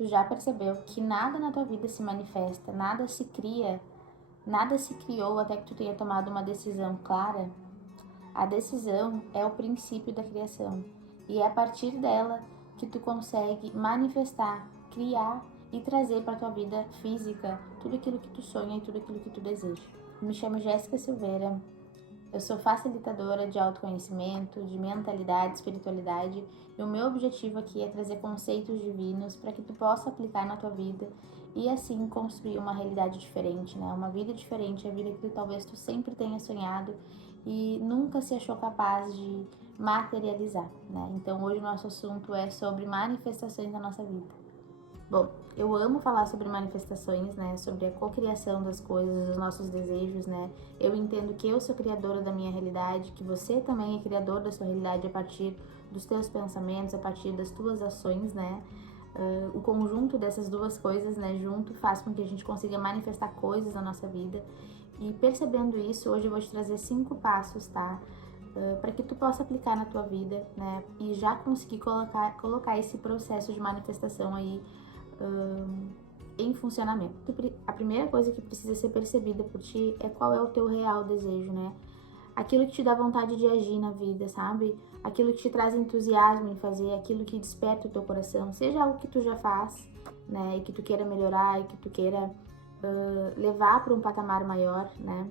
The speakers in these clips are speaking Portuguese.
Tu já percebeu que nada na tua vida se manifesta, nada se cria, nada se criou até que tu tenha tomado uma decisão clara? A decisão é o princípio da criação e é a partir dela que tu consegue manifestar, criar e trazer para tua vida física tudo aquilo que tu sonha e tudo aquilo que tu deseja. Me chamo Jéssica Silveira. Eu sou facilitadora de autoconhecimento, de mentalidade, espiritualidade, e o meu objetivo aqui é trazer conceitos divinos para que tu possa aplicar na tua vida e assim construir uma realidade diferente, né? Uma vida diferente, a vida que talvez tu sempre tenha sonhado e nunca se achou capaz de materializar, né? Então hoje o nosso assunto é sobre manifestações da nossa vida. Bom, eu amo falar sobre manifestações, né? Sobre a cocriação das coisas, dos nossos desejos, né? Eu entendo que eu sou criadora da minha realidade, que você também é criador da sua realidade a partir dos teus pensamentos, a partir das tuas ações, né? O conjunto dessas duas coisas, né, junto, faz com que a gente consiga manifestar coisas na nossa vida. E percebendo isso, hoje eu vou te trazer 5 passos, tá? Para que tu possa aplicar na tua vida, né? E já conseguir colocar esse processo de manifestação aí em funcionamento. A primeira coisa que precisa ser percebida por ti é qual é o teu real desejo, né? Aquilo que te dá vontade de agir na vida, sabe? Aquilo que te traz entusiasmo em fazer, aquilo que desperta o teu coração, seja algo que tu já faz, né? E que tu queira melhorar e que tu queira levar para um patamar maior, né?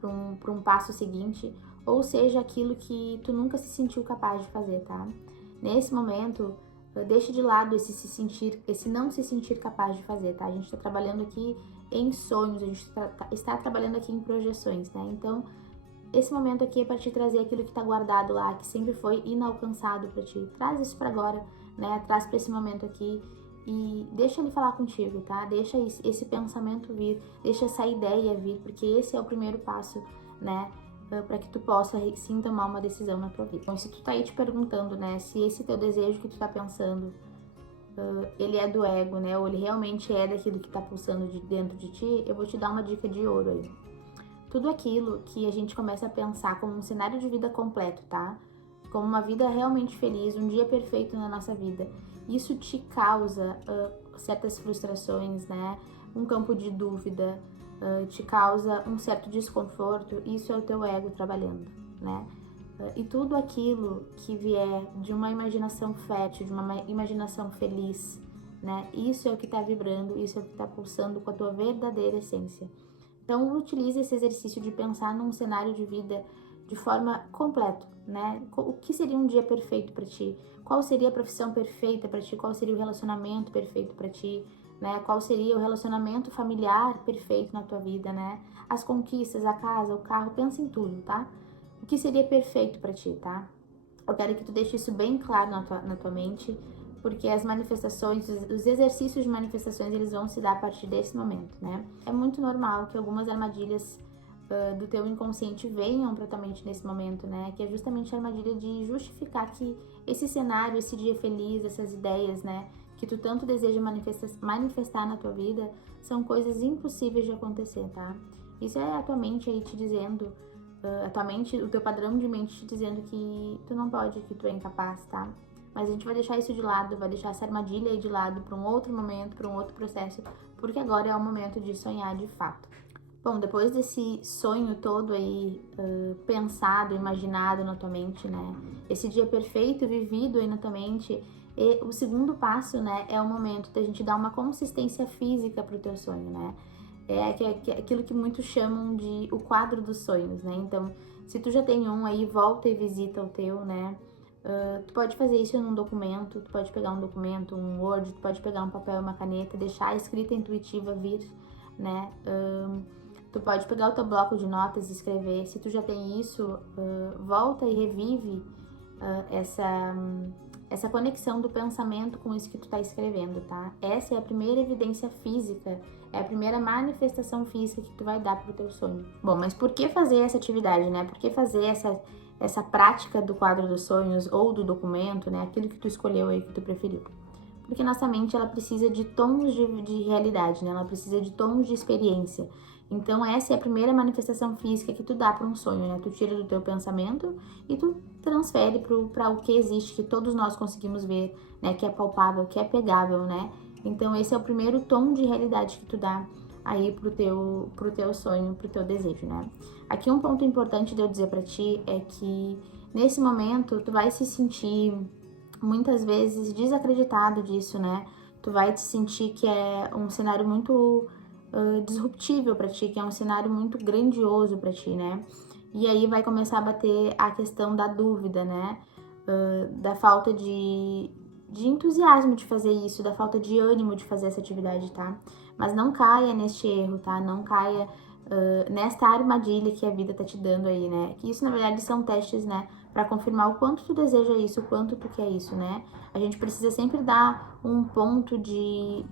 Para um passo seguinte, ou seja aquilo que tu nunca se sentiu capaz de fazer, tá? Nesse momento, deixa de lado esse não se sentir capaz de fazer, tá? A gente tá trabalhando aqui em sonhos, a gente está trabalhando aqui em projeções, né? Então, esse momento aqui é para te trazer aquilo que tá guardado lá, que sempre foi inalcançado para ti. Traz isso para agora, né? Traz para esse momento aqui e deixa ele falar contigo, tá? Deixa esse pensamento vir, deixa essa ideia vir, porque esse é o primeiro passo, né? Para que tu possa sim tomar uma decisão na tua vida. Então, se tu tá aí te perguntando, né, se esse teu desejo que tu tá pensando, ele é do ego, né, ou ele realmente é daquilo que tá pulsando de dentro de ti, eu vou te dar uma dica de ouro aí. Tudo aquilo que a gente começa a pensar como um cenário de vida completo, tá? Como uma vida realmente feliz, um dia perfeito na nossa vida, isso te causa certas frustrações, né, um campo de dúvida, te causa um certo desconforto, isso é o teu ego trabalhando, né? E tudo aquilo que vier de uma imaginação fértil, de uma imaginação feliz, né? Isso é o que está vibrando, isso é o que está pulsando com a tua verdadeira essência. Então, utilize esse exercício de pensar num cenário de vida de forma completa, né? O que seria um dia perfeito para ti? Qual seria a profissão perfeita para ti? Qual seria o relacionamento perfeito para ti? Né? Qual seria o relacionamento familiar perfeito na tua vida, né? As conquistas, a casa, o carro, pensa em tudo, tá? O que seria perfeito para ti, tá? Eu quero que tu deixe isso bem claro na tua mente, porque as manifestações, os exercícios de manifestações, eles vão se dar a partir desse momento, né? É muito normal que algumas armadilhas do teu inconsciente venham pra tua mente nesse momento, né? Que é justamente a armadilha de justificar que esse cenário, esse dia feliz, essas ideias, né? Que tu tanto deseja manifestar na tua vida, são coisas impossíveis de acontecer, tá? Isso é a tua mente aí te dizendo, o teu padrão de mente te dizendo que tu não pode, que tu é incapaz, tá? Mas a gente vai deixar isso de lado, vai deixar essa armadilha aí de lado para um outro momento, para um outro processo, porque agora é o momento de sonhar de fato. Bom, depois desse sonho todo aí pensado, imaginado na tua mente, né? Esse dia perfeito vivido aí na tua mente, e o segundo passo, né, é o momento da gente dar uma consistência física pro teu sonho, né? É aquilo que muitos chamam de o quadro dos sonhos, né? Então, se tu já tem um aí, volta e visita o teu, né? Tu pode fazer isso num documento, tu pode pegar um documento, um Word, tu pode pegar um papel e uma caneta, deixar a escrita intuitiva vir, né? Tu pode pegar o teu bloco de notas e escrever. Se tu já tem isso, volta e revive essa conexão do pensamento com isso que tu tá escrevendo, tá? Essa é a primeira evidência física, é a primeira manifestação física que tu vai dar pro teu sonho. Bom, mas por que fazer essa atividade, né? Por que fazer essa prática do quadro dos sonhos ou do documento, né? Aquilo que tu escolheu aí, que tu preferiu. Porque nossa mente, ela precisa de tons de realidade, né? Ela precisa de tons de experiência. Então, essa é a primeira manifestação física que tu dá para um sonho, né? Tu tira do teu pensamento e tu transfere para o que existe, que todos nós conseguimos ver, né? Que é palpável, que é pegável, né? Então esse é o primeiro tom de realidade que tu dá aí pro teu sonho, pro teu desejo, né? Aqui um ponto importante de eu dizer pra ti é que nesse momento tu vai se sentir muitas vezes desacreditado disso, né? Tu vai te sentir que é um cenário muito disruptível pra ti, que é um cenário muito grandioso pra ti, né? E aí vai começar a bater a questão da dúvida, né? Da falta de entusiasmo de fazer isso, da falta de ânimo de fazer essa atividade, tá? Mas não caia neste erro, tá? Não caia nesta armadilha que a vida tá te dando aí, né? Que isso, na verdade, são testes, né? Pra confirmar o quanto tu deseja isso, o quanto tu quer isso, né? A gente precisa sempre dar um ponto de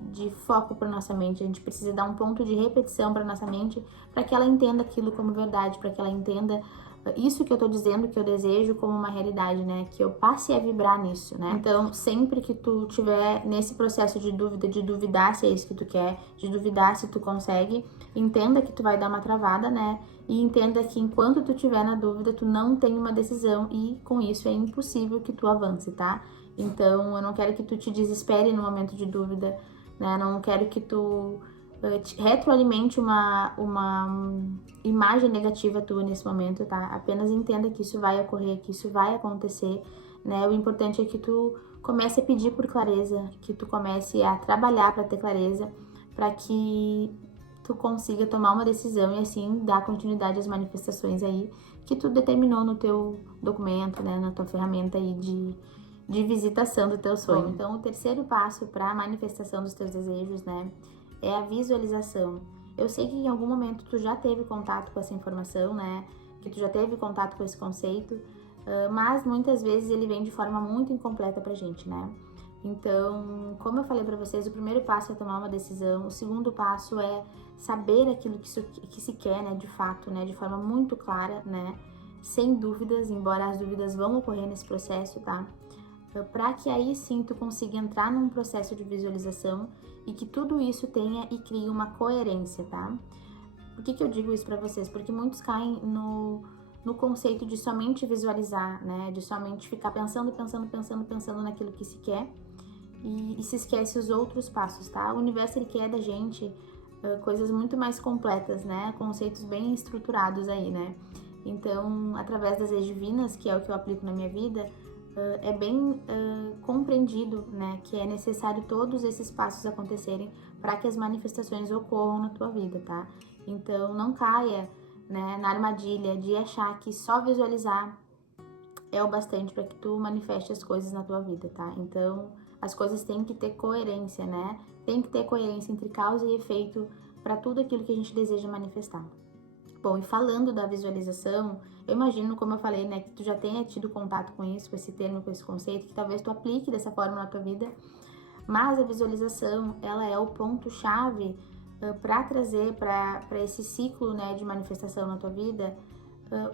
foco para nossa mente, a gente precisa dar um ponto de repetição para nossa mente, para que ela entenda aquilo como verdade, para que ela entenda isso que eu tô dizendo que eu desejo como uma realidade, né? Que eu passe a vibrar nisso, né? Então, sempre que tu tiver nesse processo de dúvida, de duvidar se é isso que tu quer, de duvidar se tu consegue, entenda que tu vai dar uma travada, né? E entenda que enquanto tu tiver na dúvida, tu não tem uma decisão e com isso é impossível que tu avance, tá? Então, eu não quero que tu te desespere no momento de dúvida, né? Não quero que tu retroalimente uma imagem negativa tua nesse momento, tá? Apenas entenda que isso vai ocorrer, que isso vai acontecer, né? O importante é que tu comece a pedir por clareza, que tu comece a trabalhar para ter clareza, para que tu consiga tomar uma decisão e assim dar continuidade às manifestações aí que tu determinou no teu documento, né? Na tua ferramenta aí de visitação do teu sonho. Então, o terceiro passo para a manifestação dos teus desejos, né? É a visualização. Eu sei que em algum momento tu já teve contato com essa informação, né? Que tu já teve contato com esse conceito, mas muitas vezes ele vem de forma muito incompleta pra gente, né? Então, como eu falei pra vocês, o primeiro passo é tomar uma decisão, o segundo passo é saber aquilo que se quer, né? De fato, né? De forma muito clara, né? Sem dúvidas, embora as dúvidas vão ocorrer nesse processo, tá? Para que aí sim tu consiga entrar num processo de visualização e que tudo isso tenha e crie uma coerência, tá? Por que eu digo isso para vocês? Porque muitos caem no conceito de somente visualizar, né? De somente ficar pensando naquilo que se quer e se esquece os outros passos, tá? O universo, ele quer da gente coisas muito mais completas, né? Conceitos bem estruturados aí, né? Então, através das leis divinas, que é o que eu aplico na minha vida, é bem compreendido, né, que é necessário todos esses passos acontecerem para que as manifestações ocorram na tua vida, tá? Então, não caia, né, na armadilha de achar que só visualizar é o bastante para que tu manifeste as coisas na tua vida, tá? Então, as coisas têm que ter coerência, né? Tem que ter coerência entre causa e efeito para tudo aquilo que a gente deseja manifestar. Bom, e falando da visualização, eu imagino, como eu falei, né, que tu já tenha tido contato com isso, com esse termo, com esse conceito, que talvez tu aplique dessa forma na tua vida, mas a visualização, ela é o ponto-chave para trazer para esse ciclo, né, de manifestação na tua vida,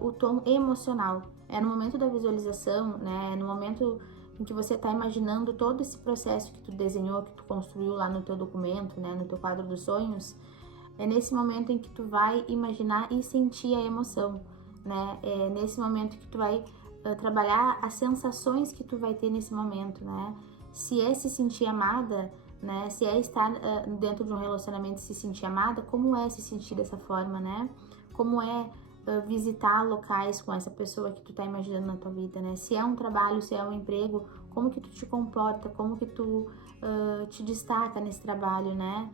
o tom emocional. É no momento da visualização, né, é no momento em que você está imaginando todo esse processo que tu desenhou, que tu construiu lá no teu documento, né, no teu quadro dos sonhos. É nesse momento em que tu vai imaginar e sentir a emoção, né? É nesse momento que tu vai trabalhar as sensações que tu vai ter nesse momento, né? Se é se sentir amada, né? Se é estar dentro de um relacionamento e se sentir amada, como é se sentir dessa forma, né? Como é visitar locais com essa pessoa que tu tá imaginando na tua vida, né? Se é um trabalho, se é um emprego, como que tu te comporta, como que tu te destaca nesse trabalho, né?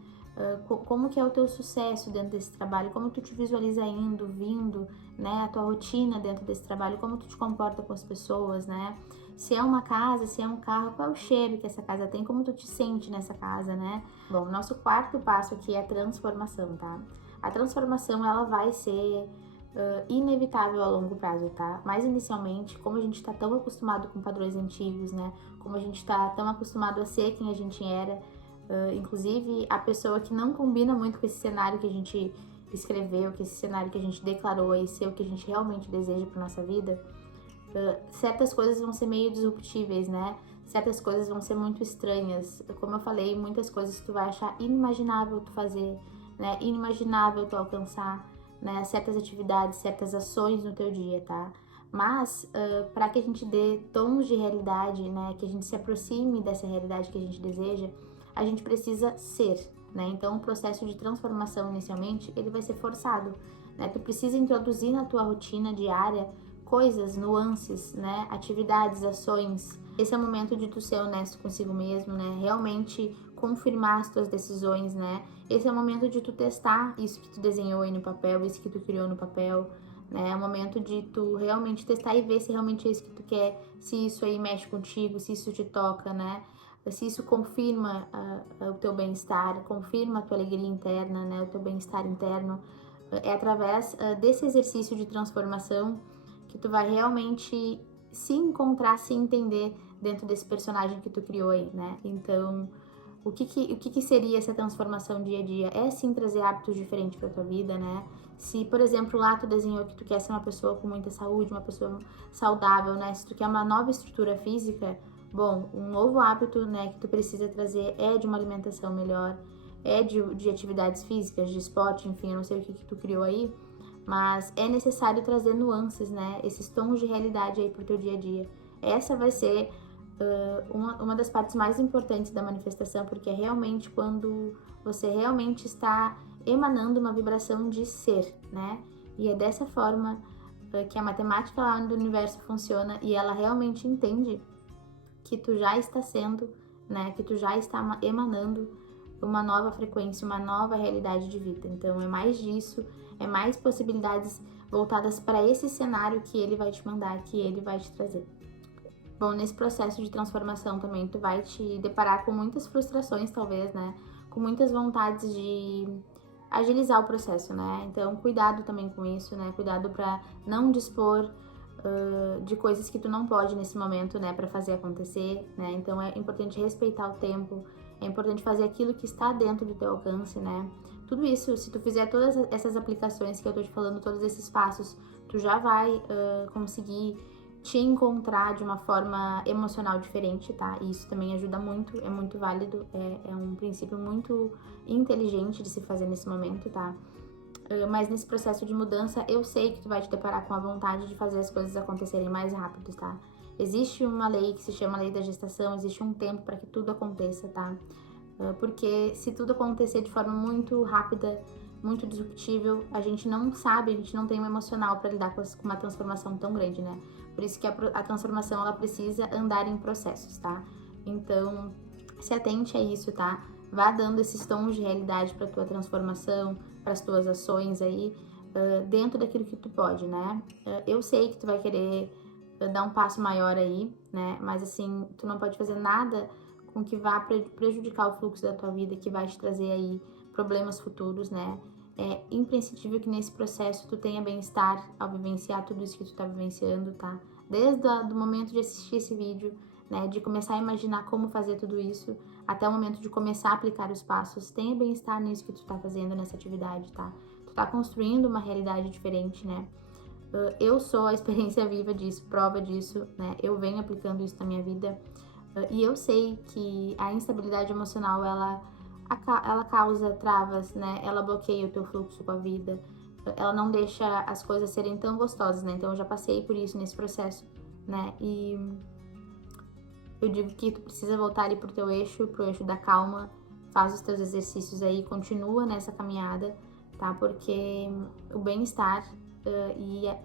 Como que é o teu sucesso dentro desse trabalho, como tu te visualiza indo, vindo, né, a tua rotina dentro desse trabalho, como tu te comporta com as pessoas, né, se é uma casa, se é um carro, qual é o cheiro que essa casa tem, como tu te sente nessa casa, né. Bom, nosso quarto passo aqui é a transformação, tá? A transformação, ela vai ser inevitável a longo prazo, tá? Mas inicialmente, como a gente tá tão acostumado com padrões antigos, né, como a gente tá tão acostumado a ser quem a gente era, inclusive a pessoa que não combina muito com esse cenário que a gente escreveu, que esse cenário que a gente declarou e ser o que a gente realmente deseja para nossa vida, certas coisas vão ser meio disruptíveis, né? Certas coisas vão ser muito estranhas. Como eu falei, muitas coisas tu vai achar inimaginável tu fazer, né? Inimaginável tu alcançar, né? Certas atividades, certas ações no teu dia, tá? Mas, para que a gente dê tons de realidade, né? Que a gente se aproxime dessa realidade que a gente deseja, a gente precisa ser, né? Então, o processo de transformação, inicialmente, ele vai ser forçado, né? Tu precisa introduzir na tua rotina diária coisas, nuances, né? Atividades, ações. Esse é o momento de tu ser honesto consigo mesmo, né? Realmente confirmar as tuas decisões, né? Esse é o momento de tu testar isso que tu desenhou aí no papel, isso que tu criou no papel, né? É o momento de tu realmente testar e ver se realmente é isso que tu quer, se isso aí mexe contigo, se isso te toca, né? Se isso confirma o teu bem-estar, confirma a tua alegria interna, né? O teu bem-estar interno. É através desse exercício de transformação que tu vai realmente se encontrar, se entender dentro desse personagem que tu criou aí, né? Então, o que seria essa transformação dia a dia? É sim trazer hábitos diferentes para tua vida, né? Se, por exemplo, lá tu desenhou que tu quer ser uma pessoa com muita saúde, uma pessoa saudável, né? Se tu quer uma nova estrutura física, bom, um novo hábito, né, que tu precisa trazer é de uma alimentação melhor, é de atividades físicas, de esporte, enfim, eu não sei o que tu criou aí, mas é necessário trazer nuances, né? Esses tons de realidade aí pro teu dia a dia. Essa vai ser uma das partes mais importantes da manifestação, porque é realmente quando você realmente está emanando uma vibração de ser, né? E é dessa forma que a matemática lá do universo funciona e ela realmente entende que tu já está sendo, né? Que tu já está emanando uma nova frequência, uma nova realidade de vida. Então é mais disso, é mais possibilidades voltadas para esse cenário que ele vai te mandar, que ele vai te trazer. Bom, nesse processo de transformação também tu vai te deparar com muitas frustrações, talvez, né? Com muitas vontades de agilizar o processo, né? Então, cuidado também com isso, né? Cuidado para não dispor de coisas que tu não pode nesse momento, né? Para fazer acontecer, né? Então, é importante respeitar o tempo, é importante fazer aquilo que está dentro do teu alcance, né? Tudo isso, se tu fizer todas essas aplicações que eu tô te falando, todos esses passos, tu já vai conseguir te encontrar de uma forma emocional diferente, tá? E isso também ajuda muito, é muito válido, é um princípio muito inteligente de se fazer nesse momento, tá? Mas nesse processo de mudança, eu sei que tu vai te deparar com a vontade de fazer as coisas acontecerem mais rápido, tá? Existe uma lei que se chama lei da gestação, existe um tempo para que tudo aconteça, tá? Porque se tudo acontecer de forma muito rápida, muito disruptível, a gente não sabe, a gente não tem um emocional para lidar com uma transformação tão grande, né? Por isso que a transformação, ela precisa andar em processos, tá? Então, se atente a isso, tá? Vá dando esses tons de realidade para tua transformação, para as tuas ações aí, dentro daquilo que tu pode, né? Eu sei que tu vai querer dar um passo maior aí, né? Mas assim, tu não pode fazer nada com que vá prejudicar o fluxo da tua vida, que vai te trazer aí problemas futuros, né? É imprescindível que nesse processo tu tenha bem-estar ao vivenciar tudo isso que tu tá vivenciando, tá? Desde o momento de assistir esse vídeo, né? De começar a imaginar como fazer tudo isso, até o momento de começar a aplicar os passos, tenha bem-estar nisso que tu tá fazendo, nessa atividade, tá? Tu tá construindo uma realidade diferente, né? Eu sou a experiência viva disso, prova disso, né? Eu venho aplicando isso na minha vida e eu sei que a instabilidade emocional, ela causa travas, né? Ela bloqueia o teu fluxo com a vida, ela não deixa as coisas serem tão gostosas, né? Então eu já passei por isso nesse processo, né? E eu digo que tu precisa voltar ali pro eixo da calma, faz os teus exercícios aí, continua nessa caminhada, tá? Porque o bem-estar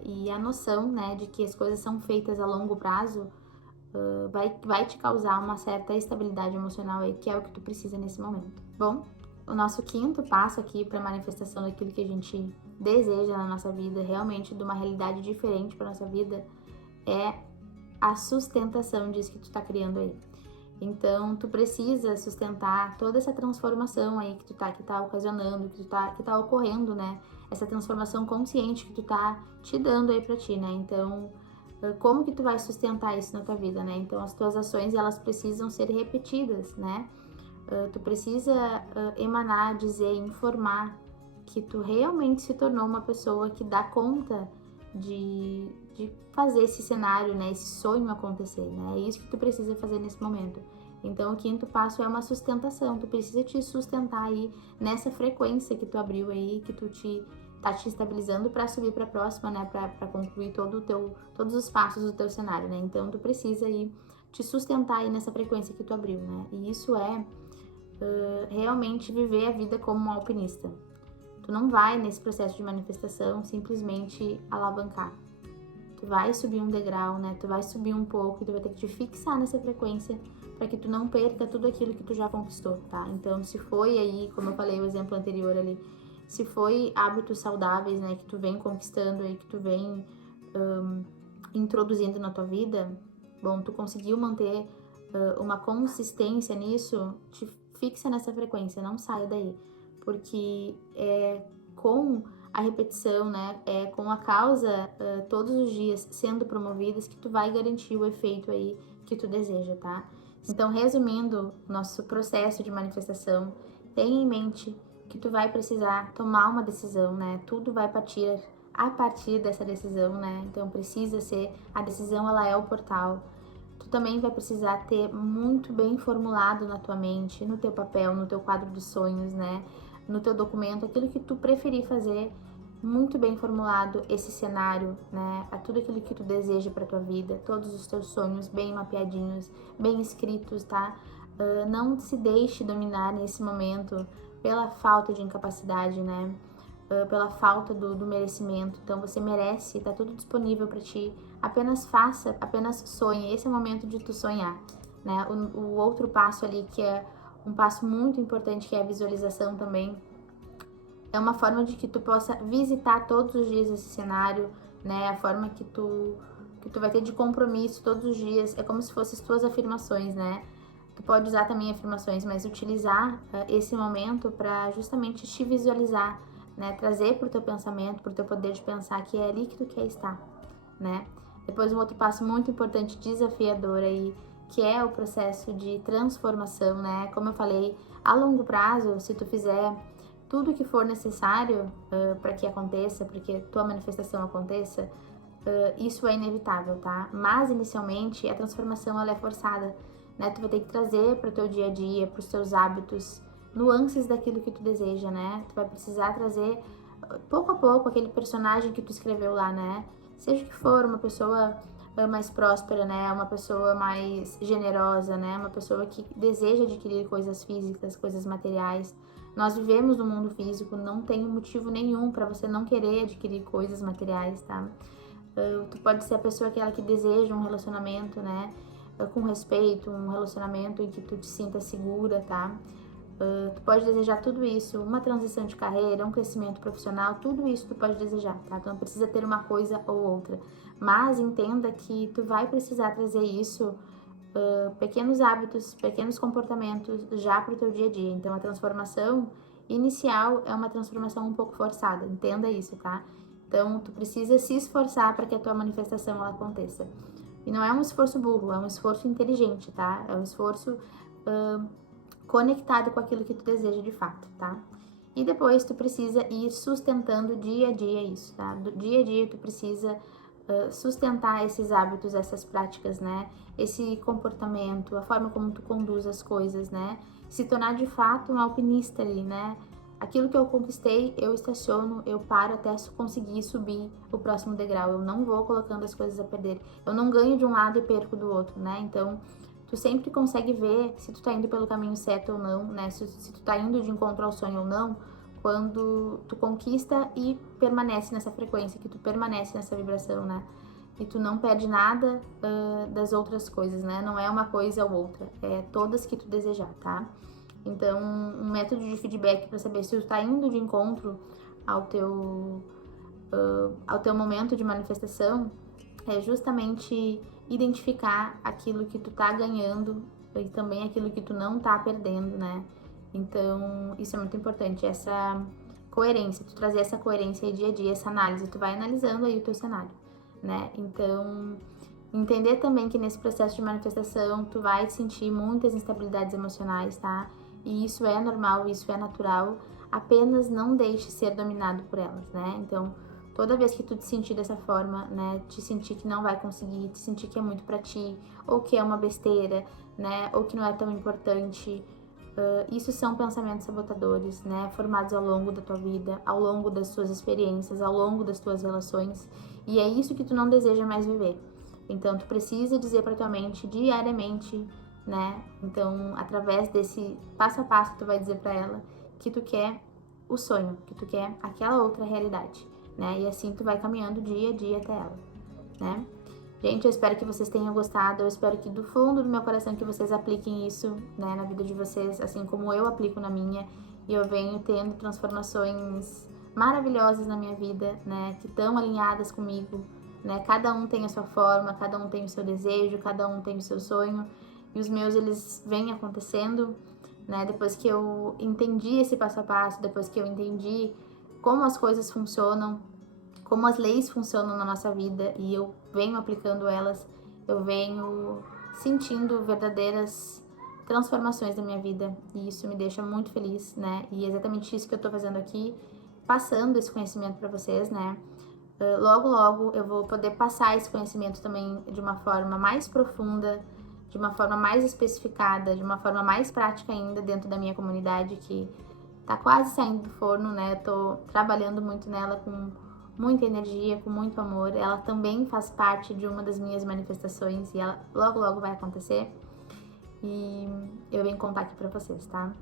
e a noção, né, de que as coisas são feitas a longo prazo vai te causar uma certa estabilidade emocional aí, que é o que tu precisa nesse momento. Bom, o nosso quinto passo aqui para manifestação daquilo que a gente deseja na nossa vida, realmente de uma realidade diferente para nossa vida, é a sustentação disso que tu tá criando aí. Então, tu precisa sustentar toda essa transformação aí que tá ocasionando, que tá ocorrendo, né? Essa transformação consciente que tu tá te dando aí pra ti, né? Então, como que tu vai sustentar isso na tua vida, né? Então, as tuas ações, elas precisam ser repetidas, né? Tu precisa emanar, dizer, informar que tu realmente se tornou uma pessoa que dá conta de fazer esse cenário, né, esse sonho acontecer, né? É isso que tu precisa fazer nesse momento. Então, o quinto passo é uma sustentação. Tu precisa te sustentar aí nessa frequência que tu abriu aí, que tu tá te estabilizando para subir para a próxima, né, para concluir todos os passos do teu cenário, né? Então, tu precisa aí te sustentar aí nessa frequência que tu abriu, né? E isso é realmente viver a vida como um alpinista. Tu não vai, nesse processo de manifestação, simplesmente alavancar. Tu vai subir um degrau, né? Tu vai subir um pouco e tu vai ter que te fixar nessa frequência para que tu não perca tudo aquilo que tu já conquistou, tá? Então, se foi aí, como eu falei, o exemplo anterior ali, se foi hábitos saudáveis, né, que tu vem conquistando e que tu vem introduzindo na tua vida, bom, tu conseguiu manter uma consistência nisso, te fixa nessa frequência, não saia daí, porque é com a repetição, né, é com a causa todos os dias sendo promovidas que tu vai garantir o efeito aí que tu deseja, tá? Então, resumindo nosso processo de manifestação, tenha em mente que tu vai precisar tomar uma decisão, né? Tudo vai partir a partir dessa decisão, né? Então, precisa ser, a decisão ela é o portal. Tu também vai precisar ter muito bem formulado na tua mente, no teu papel, no teu quadro de sonhos, né? No teu documento, aquilo que tu preferir fazer, muito bem formulado esse cenário, né? A tudo aquilo que tu deseja para tua vida, todos os teus sonhos bem mapeadinhos, bem escritos, tá? Não se deixe dominar nesse momento pela falta de incapacidade, né? Pela falta do merecimento. Então você merece, tá tudo disponível para ti. Apenas faça, apenas sonhe. Esse é o momento de tu sonhar, né? O outro passo ali, que é um passo muito importante, que é a visualização também, é uma forma de que tu possa visitar todos os dias esse cenário, né? A forma que tu vai ter de compromisso todos os dias. É como se fossem as tuas afirmações, né? Tu pode usar também afirmações, mas utilizar esse momento para justamente te visualizar, né? Trazer para o teu pensamento, para o teu poder de pensar que é ali que tu quer estar, né? Depois um outro passo muito importante, desafiador aí, que é o processo de transformação, né? Como eu falei, a longo prazo, se tu fizer tudo que for necessário para que aconteça, para que tua manifestação aconteça, isso é inevitável, tá? Mas inicialmente a transformação ela é forçada, né? Tu vai ter que trazer para o teu dia a dia, para os teus hábitos, nuances daquilo que tu deseja, né? Tu vai precisar trazer pouco a pouco aquele personagem que tu escreveu lá, né? Seja que for uma pessoa mais próspera, né? Uma pessoa mais generosa, né? Uma pessoa que deseja adquirir coisas físicas, coisas materiais. Nós vivemos no mundo físico, não tem motivo nenhum para você não querer adquirir coisas materiais, tá? Tu pode ser a pessoa aquela que deseja um relacionamento, né? Com respeito, um relacionamento em que tu te sinta segura, tá? Tu pode desejar tudo isso, uma transição de carreira, um crescimento profissional, tudo isso tu pode desejar, tá? Tu não precisa ter uma coisa ou outra, mas entenda que tu vai precisar trazer isso, pequenos hábitos, pequenos comportamentos já pro teu dia a dia. Então a transformação inicial é uma transformação um pouco forçada, entenda isso, tá? Então tu precisa se esforçar para que a tua manifestação ela aconteça. E não é um esforço burro, é um esforço inteligente, tá? É um esforço conectado com aquilo que tu deseja de fato, tá? E depois tu precisa ir sustentando dia a dia isso, tá? Do dia a dia tu precisa sustentar esses hábitos, essas práticas, né? Esse comportamento, a forma como tu conduz as coisas, né? Se tornar de fato um alpinista ali, né? Aquilo que eu conquistei, eu estaciono, eu paro até conseguir subir o próximo degrau. Eu não vou colocando as coisas a perder. Eu não ganho de um lado e perco do outro, né? Então, tu sempre consegue ver se tu tá indo pelo caminho certo ou não, né? Se tu tá indo de encontro ao sonho ou não, quando tu conquista e permanece nessa frequência, que tu permanece nessa vibração, né? E tu não perde nada das outras coisas, né? Não é uma coisa ou outra, é todas que tu desejar, tá? Então, um método de feedback para saber se tu tá indo de encontro ao teu momento de manifestação é justamente identificar aquilo que tu tá ganhando e também aquilo que tu não tá perdendo, né? Então, isso é muito importante, essa coerência, tu trazer essa coerência aí dia a dia, essa análise, tu vai analisando aí o teu cenário, né? Então, entender também que nesse processo de manifestação tu vai sentir muitas instabilidades emocionais, tá? E isso é normal, isso é natural, apenas não deixe ser dominado por elas, né? Então, toda vez que tu te sentir dessa forma, né, te sentir que não vai conseguir, te sentir que é muito pra ti, ou que é uma besteira, né, ou que não é tão importante, isso são pensamentos sabotadores, né, formados ao longo da tua vida, ao longo das tuas experiências, ao longo das tuas relações, e é isso que tu não deseja mais viver. Então, tu precisa dizer pra tua mente diariamente, né? Então, através desse passo a passo, tu vai dizer pra ela que tu quer o sonho, que tu quer aquela outra realidade, né? E assim tu vai caminhando dia a dia até ela, né? Gente, eu espero que vocês tenham gostado, eu espero que do fundo do meu coração que vocês apliquem isso, né, na vida de vocês, assim como eu aplico na minha, e eu venho tendo transformações maravilhosas na minha vida, né, que estão alinhadas comigo, né, cada um tem a sua forma, cada um tem o seu desejo, cada um tem o seu sonho, e os meus, eles vêm acontecendo, né, depois que eu entendi esse passo a passo, depois que eu entendi como as coisas funcionam, como as leis funcionam na nossa vida e eu venho aplicando elas, eu venho sentindo verdadeiras transformações na minha vida e isso me deixa muito feliz, né? E é exatamente isso que eu tô fazendo aqui, passando esse conhecimento para vocês, né? Logo, logo eu vou poder passar esse conhecimento também de uma forma mais profunda, de uma forma mais especificada, de uma forma mais prática ainda dentro da minha comunidade que tá quase saindo do forno, né? Tô trabalhando muito nela com muita energia, com muito amor. Ela também faz parte de uma das minhas manifestações e ela logo, logo vai acontecer. E eu venho contar aqui pra vocês, tá?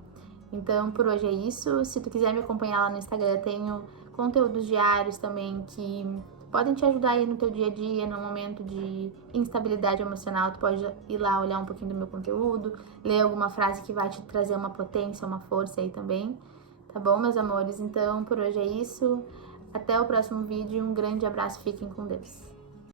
Então, por hoje é isso. Se tu quiser me acompanhar lá no Instagram, eu tenho conteúdos diários também que podem te ajudar aí no teu dia a dia, no momento de instabilidade emocional. Tu pode ir lá olhar um pouquinho do meu conteúdo, ler alguma frase que vai te trazer uma potência, uma força aí também. Tá bom, meus amores? Então, por hoje é isso. Até o próximo vídeo. Um grande abraço. Fiquem com Deus.